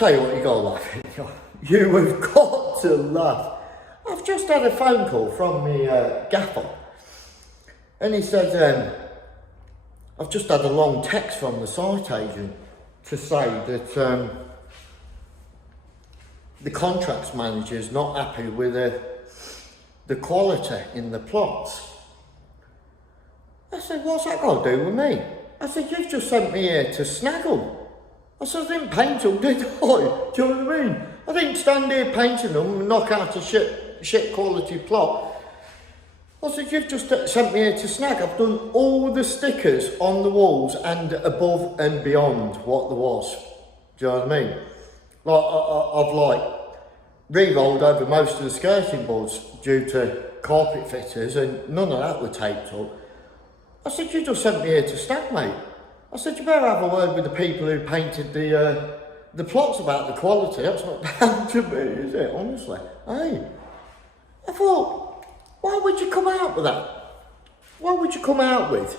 tell you what, you gotta laugh. You have got to laugh. I've just had a phone call from the gaffer, and he said, I've just had a long text from the site agent to say that the contracts manager's not happy with the quality in the plots. I said, what's that got to do with me? I said, you've just sent me here to snaggle. I said, I didn't paint them, did I? Do you know what I mean? I didn't stand here painting them and knock out a shit quality plot. I said, you've just sent me here to snag. I've done all the stickers on the walls and above and beyond what there was. Do you know what I mean? Like, I've re-rolled over most of the skirting boards due to carpet fitters, and none of that were taped up. I said, you just sent me here to snag, mate. I said, you better have a word with the people who painted the plots about the quality. That's not down to me, is it, honestly? Hey, I thought, why would you come out with that? Why would you come out with?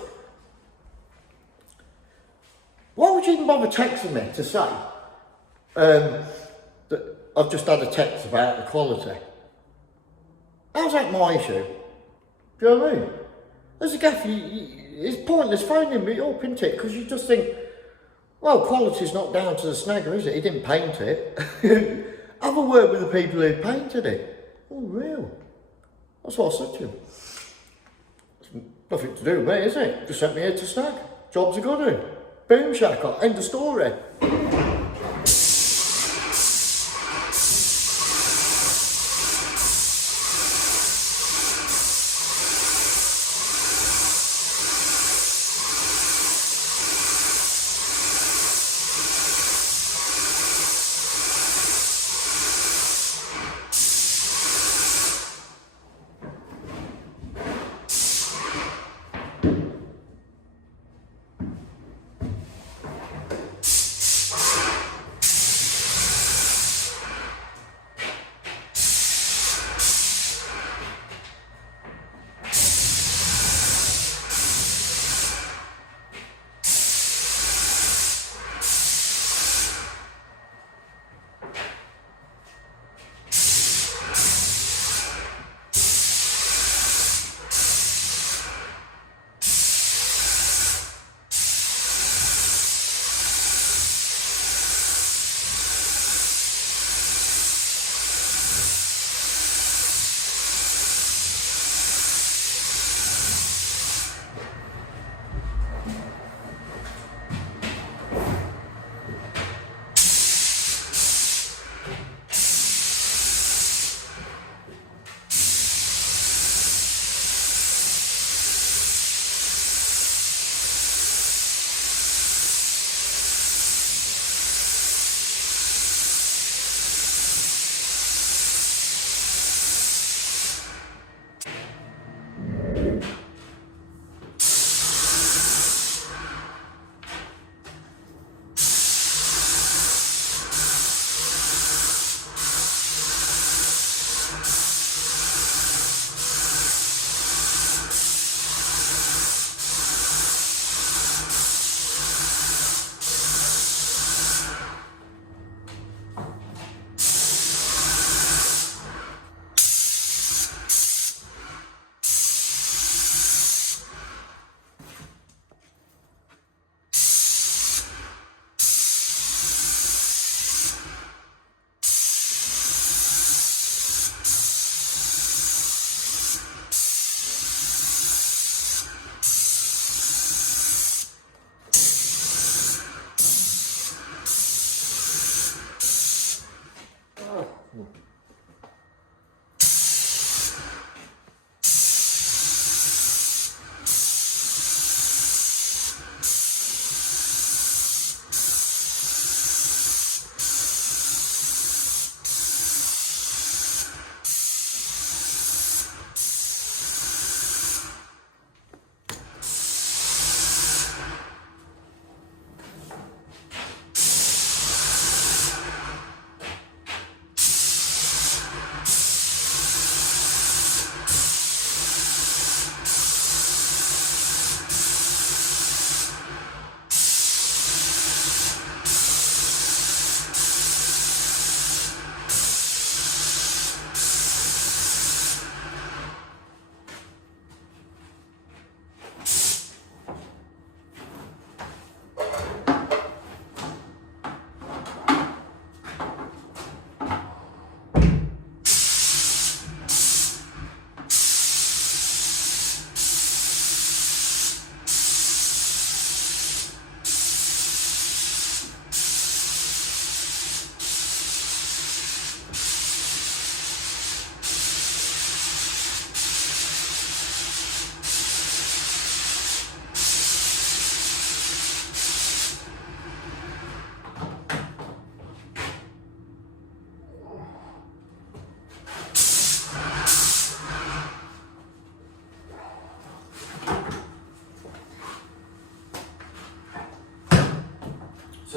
Why would you even bother texting me to say that I've just had a text about the quality? How's that my issue? Do you know what I mean? As a gaffer, it's pointless phoning me up, isn't it? Because you just think, well, quality's not down to the snagger, is it? He didn't paint it. Have a word with the people who painted it. Oh, real? That's what I said to him. It's nothing to do with me, is it? Just sent me here to snag. Job's a good one. Boom shackle. End of story.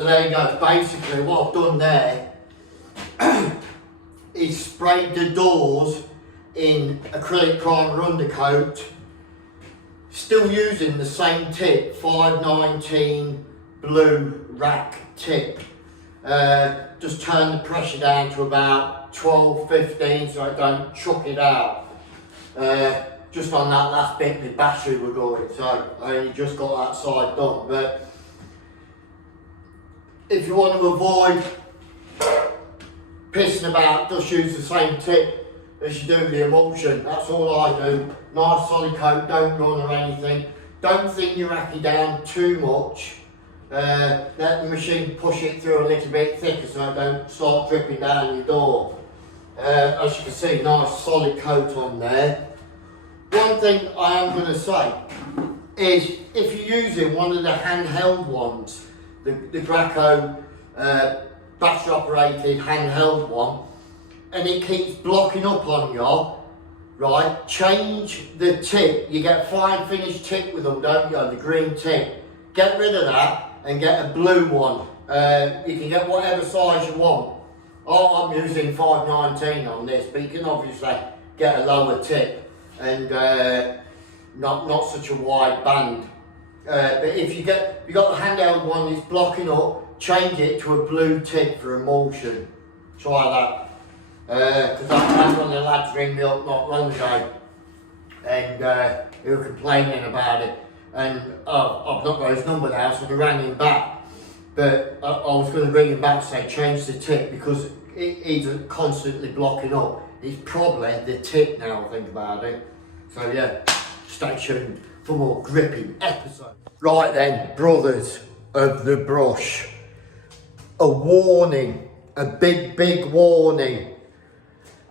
So there you go. Basically what I've done there is sprayed the doors in acrylic primer undercoat, still using the same tip, 519 blue rack tip. Just turn the pressure down to about 12-15 so I don't chuck it out. Just on that last bit the battery were going, so I only just got that side done. But if you want to avoid pissing about, just use the same tip as you do the emulsion. That's all I do. Nice solid coat, don't run or anything. Don't thin your rackie down too much. Let the machine push it through a little bit thicker so it don't start dripping down your door. As you can see, nice solid coat on there. One thing I am going to say is if you're using one of the handheld ones, the Graco battery operated handheld one, and it keeps blocking up on you, right, change the tip. You get a fine finish tip with them, don't you, the green tip. Get rid of that and get a blue one. You can get whatever size you want. I'm using 519 on this, but you can obviously get a lower tip and not such a wide band. But if you got the handheld one that's blocking up, change it to a blue tip for emulsion. Try that. Because I had one of the lads ring me up not long ago and he was complaining about it, and I've not got his number now, so I rang him back, but I was going to ring him back and say change the tip because he's constantly blocking up. It's probably the tip now I think about it. So yeah, stay tuned for more gripping episodes. Right then, brothers of the brush, a warning, a big warning.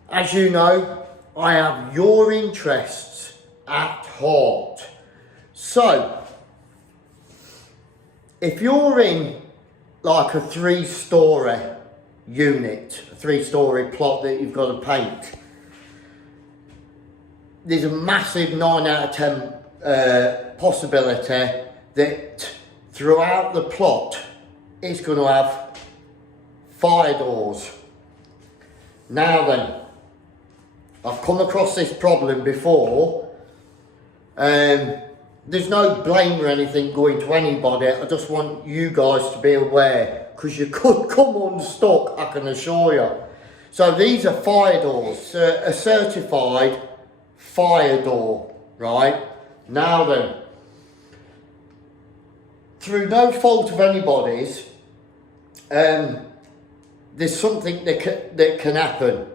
As you know, I have your interests at heart. So, if you're in like a 3-story unit, a 3-story plot that you've got to paint, there's a massive 9 out of 10 possibility that throughout the plot it's going to have fire doors. Now then, I've come across this problem before. There's no blame or anything going to anybody. I just want you guys to be aware because you could come unstuck, I can assure you. So these are fire doors. It's a certified fire door, right? Now then, through no fault of anybody's, there's something that can happen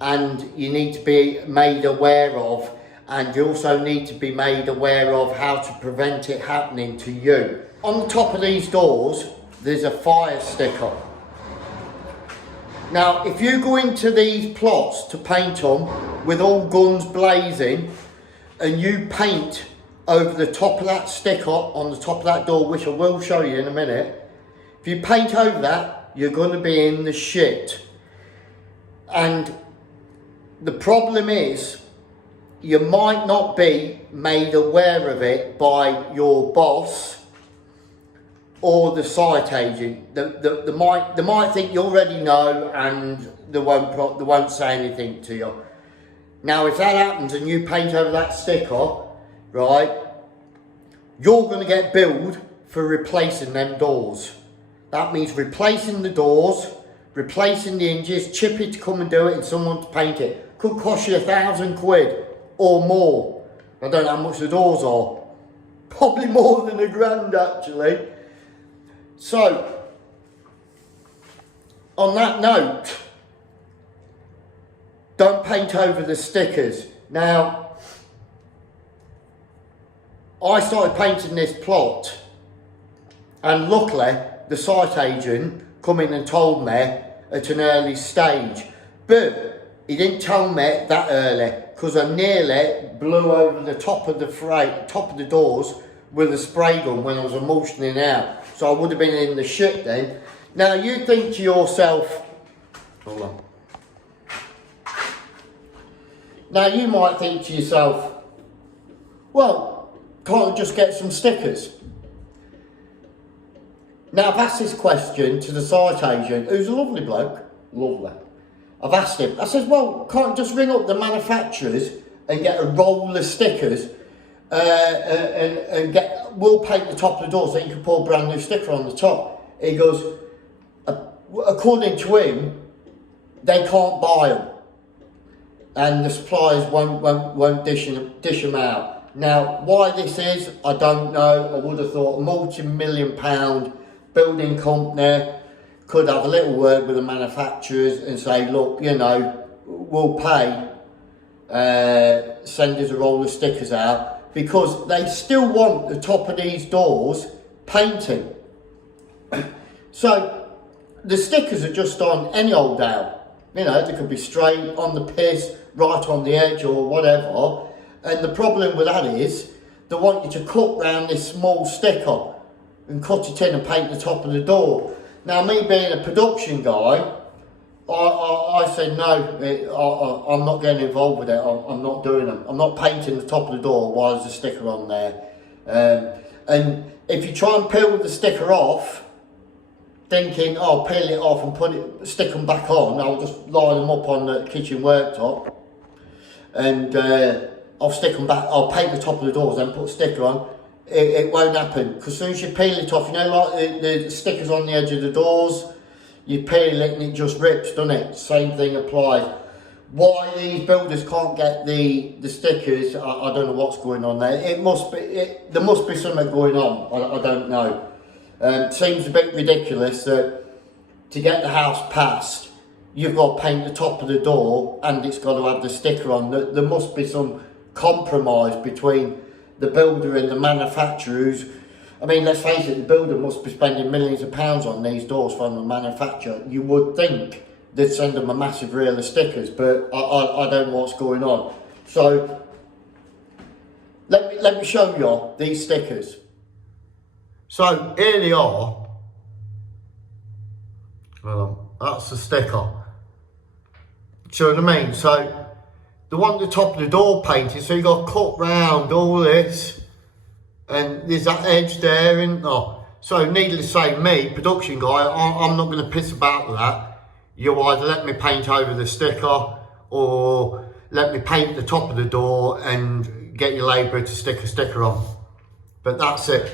and you need to be made aware of, and you also need to be made aware of how to prevent it happening to you. On the top of these doors there's a fire sticker. Now if you go into these plots to paint them with all guns blazing and you paint over the top of that sticker on the top of that door, which I will show you in a minute, if you paint over that you're going to be in the shit. And the problem is, you might not be made aware of it by your boss or the site agent. They might think you already know and they won't say anything to you. Now if that happens and you paint over that sticker, right, you're going to get billed for replacing them doors. That means replacing the doors, replacing the hinges, chippy to come and do it and someone to paint it. Could cost you £1,000 or more. I don't know how much the doors are. Probably more than £1,000 actually. So, on that note, don't paint over the stickers. Now, I started painting this plot and luckily the site agent come in and told me at an early stage, but he didn't tell me that early because I nearly blew over the top of the doors with a spray gun when I was emulsioning out. So I would have been in the shit then. Now you think to yourself, hold on. Now you might think to yourself, well, can't I just get some stickers? Now I've asked this question to the site agent, who's a lovely bloke, lovely. I've asked him, I said, well, can't you just ring up the manufacturers and get a roll of stickers and we'll paint the top of the door so you can put a brand new sticker on the top. He goes, according to him, they can't buy them and the suppliers won't dish them out. Now, why this is, I don't know. I would have thought a multi-million-pound building company could have a little word with the manufacturers and say, look, you know, we'll pay, send us a roll of stickers out, because they still want the top of these doors painting. So the stickers are just on any old nail. You know, they could be straight on the piss, right on the edge or whatever. And the problem with that is they want you to cut round this small sticker and cut it in and paint the top of the door. Now, me being a production guy, I said no, I'm not getting involved with it. I'm not doing them. I'm not painting the top of the door while there's a sticker on there. And if you try and peel the sticker off, thinking, oh, peel it off and stick them back on, I'll just line them up on the kitchen worktop, and I'll stick them back. I'll paint the top of the doors, then put a sticker on. It won't happen, because as soon as you peel it off, you know, like the stickers on the edge of the doors, you peel it and it just rips, doesn't it? Same thing applies. Why these builders can't get the stickers, I don't know what's going on there. There must be something going on. I don't know. Seems a bit ridiculous that to get the house passed, you've got to paint the top of the door and it's got to have the sticker on. There must be some compromise between the builder and the manufacturers. I mean, let's face it, the builder must be spending millions of pounds on these doors from the manufacturer. You would think they'd send them a massive reel of stickers, but I don't know what's going on. So let me show you these stickers. So here they are. Well, that's the sticker. See what I mean? So they want the top of the door painted, so you got to cut round all this, and there's that edge there, isn't there? So needless to say, me, production guy, I'm not going to piss about with that. You either let me paint over the sticker, or let me paint the top of the door and get your labourer to stick a sticker on. But that's it.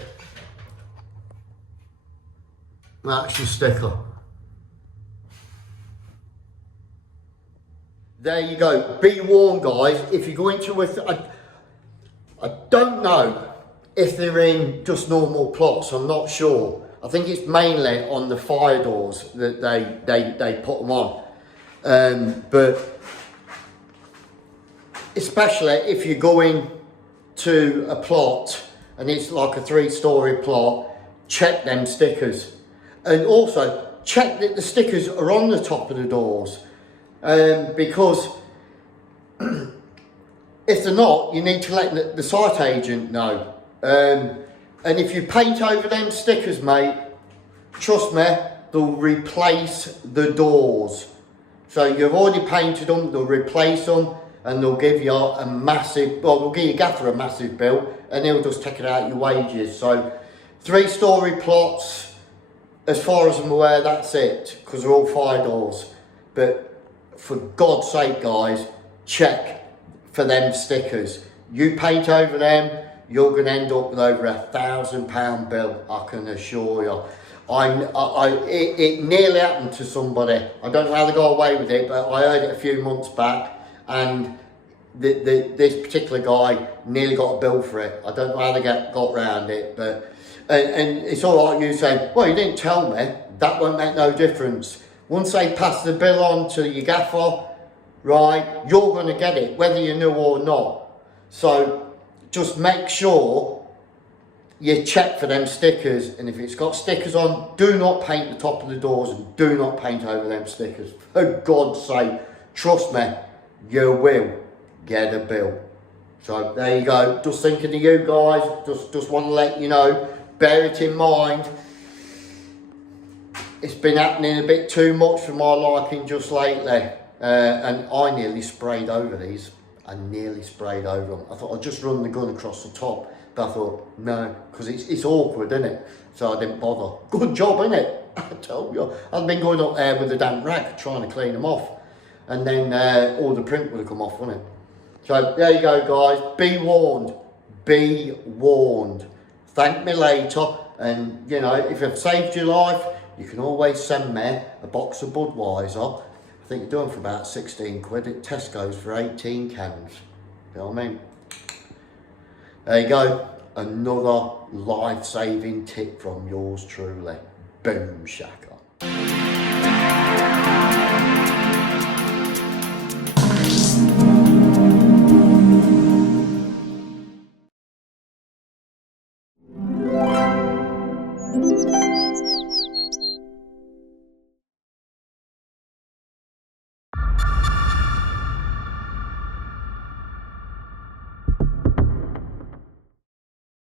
That's your sticker. There you go. Be warned, guys. If you go into I don't know if they're in just normal plots. I'm not sure. I think it's mainly on the fire doors that they put them on. But especially if you're going to a plot and it's like a 3-storey plot, check them stickers. And also check that the stickers are on the top of the doors, because if they're not, you need to let the site agent know. And if you paint over them stickers, mate, trust me, they'll replace the doors. So you've already painted them, they'll replace them, and they'll give you a massive, well, they'll give your gaffer a massive bill, and he'll just take it out your wages. So 3-storey plots, as far as I'm aware, that's it, because they're all fire doors. But for God's sake, guys, check for them stickers. You paint over them, you're going to end up with over £1,000 bill, I can assure you. It nearly happened to somebody. I don't know how they got away with it, but I heard it a few months back, and this particular guy nearly got a bill for it. I don't know how they got around it, but and it's all right you saying, well, you didn't tell me. That won't make no difference. Once they pass the bill on to your gaffer, right, you're going to get it, whether you knew or not. So just make sure you check for them stickers, and if it's got stickers on, do not paint the top of the doors and do not paint over them stickers. For God's sake, trust me, you will get a bill. So there you go. Just thinking of you guys, just want to let you know, bear it in mind. It's been happening a bit too much for my liking just lately, and I nearly sprayed over these I nearly sprayed over them. I thought I'd just run the gun across the top, but I thought, no, because it's awkward, isn't it? So I didn't bother. Good job, innit? I told you. I'd been going up there with a damp rag, trying to clean them off. And then all the print would have come off, wouldn't it? So there you go, guys. Be warned. Be warned. Thank me later. And, you know, if I've saved your life, you can always send me a box of Budweiser. I think you're doing for about 16 quid at Tesco's for 18 cans. You know what I mean? There you go. Another life-saving tip from yours truly. Boom shaka.